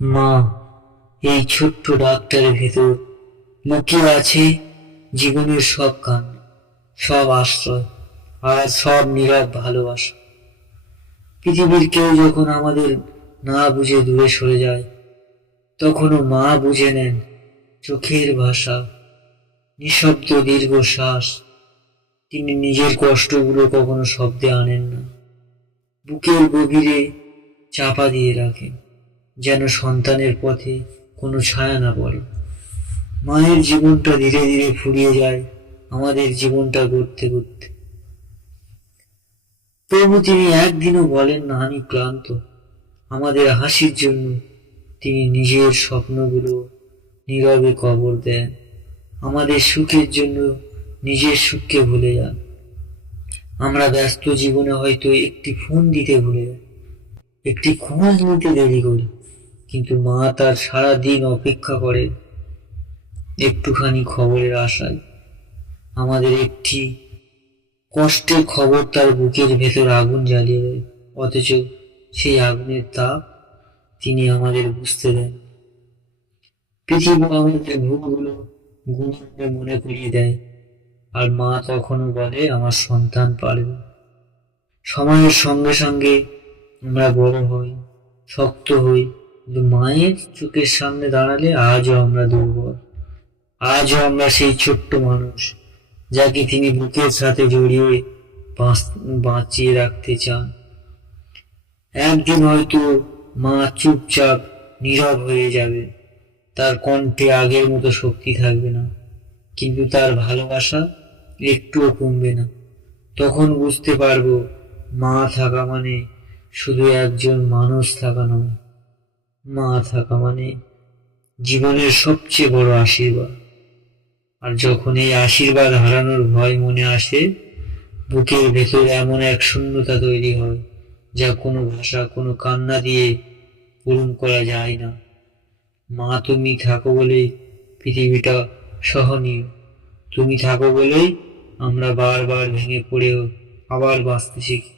মা, এই ছোট্ট ডাক্তারের ভেতর লুকিয়ে আছে জীবনের সব গান, সব আশ্রয় আর সব নীরব ভালোবাসা। পৃথিবীর কেউ যখন আমাদের না বুঝে দূরে সরে যায়, তখনও মা বুঝে নেন চোখের ভাষা, নিঃশব্দ দীর্ঘশ্বাস। তিনি নিজের কষ্টগুলো কখনো শব্দে আনেন না, বুকের গভীরে চাপা দিয়ে রাখেন, যেন সন্তানের পথে কোনো ছায়া না পড়ে। মায়ের জীবনটা ধীরে ধীরে ফুরিয়ে যায় আমাদের জীবনটা গড়তে গড়তে। তবু তিনি একদিনও বলেন না আমি ক্লান্ত। আমাদের হাসির জন্য তিনি নিজের স্বপ্নগুলো নীরবে কবর দেন, আমাদের সুখের জন্য নিজের সুখকে ভুলে যান। আমরা ব্যস্ত জীবনে হয়তো একটি ফোন দিতে ভুলে যাই, একটি খোঁজ নিতে দেরি করি, কিন্তু মা তার সারা দিন অপেক্ষা করে একটুখানি খবরের আশায়। আমাদের একটি কষ্টের খবর তার বুকের ভেতর আগুন জ্বালিয়ে দেয়, অথচ সেই আগুনের তাপ তিনি আমাদের বুঝতে দেন। পৃথিবী আমাদের ভুলগুলো গুণে মনে করিয়ে দেয়, আর মা তখনও বলে আমার সন্তান পারবে। সময়ের সঙ্গে সঙ্গে আমরা বড় হই, শক্ত হই, কিন্তু মায়ের চোখের সামনে দাঁড়ালে আজও আমরা দুর্বল। আজও আমরা সেই ছোট্ট মানুষ যাকে তিনি বুকের সাথে জড়িয়ে বাঁচিয়ে রাখতে চান। একদিন হয়তো মা চুপচাপ নীরব হয়ে যাবে, তার কণ্ঠে আগের মতো শক্তি থাকবে না, কিন্তু তার ভালোবাসা একটুও কমবে না। তখন বুঝতে পারবো মা থাকা মানে শুধু একজন মানুষ থাকা নয়, মা থাকা মানে জীবনের সবচেয়ে বড় আশীর্বাদ। আর যখন এই আশীর্বাদ হারানোর ভয় মনে আসে, বুকের ভেতর এমন এক শূন্যতা তৈরি হয় যা কোনো ভাষা, কোনো কান্না দিয়ে পূরণ করা যায় না। মা তুমি থাকো বলেই পৃথিবীটা সহনীয়, তুমি থাকো বলেই আমরা বারবার ভেঙে পড়েও আবার বাঁচতে শিখি।